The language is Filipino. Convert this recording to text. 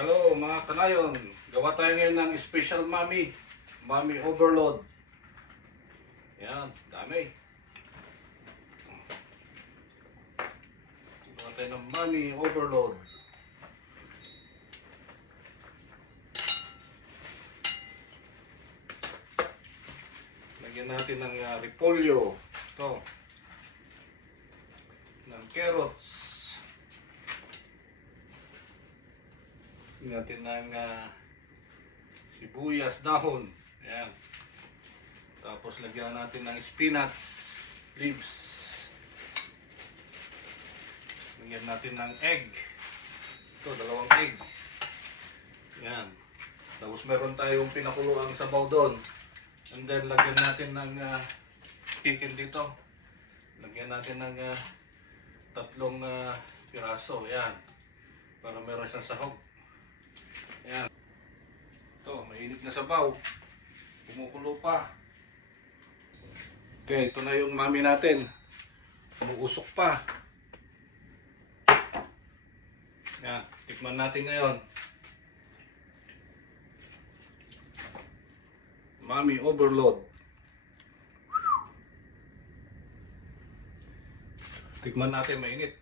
Hello mga kanayon, gawa tayo ngayon ng special mami overload. Yan, dami. Gawa tayo ng mami overload. Lagyan natin ng repolyo, ito, ng carrots. Lagyan natin ng sibuyas dahon. Ayan. Tapos lagyan natin ng spinach leaves. Lagyan natin ng egg. Ito, 2 egg. Ayan. Tapos meron tayong pinakuluang sabaw doon. And then lagyan natin ng chicken dito. Lagyan natin ng 3 piraso. Ayan. Para meron siyang sahog. Ayan. Ito, mainit na sabaw. Kumukulo pa. Okay, ito na yung mami natin. Umuusok pa. Ayan, tikman natin ngayon. Mami overload. Tikman natin, mainit.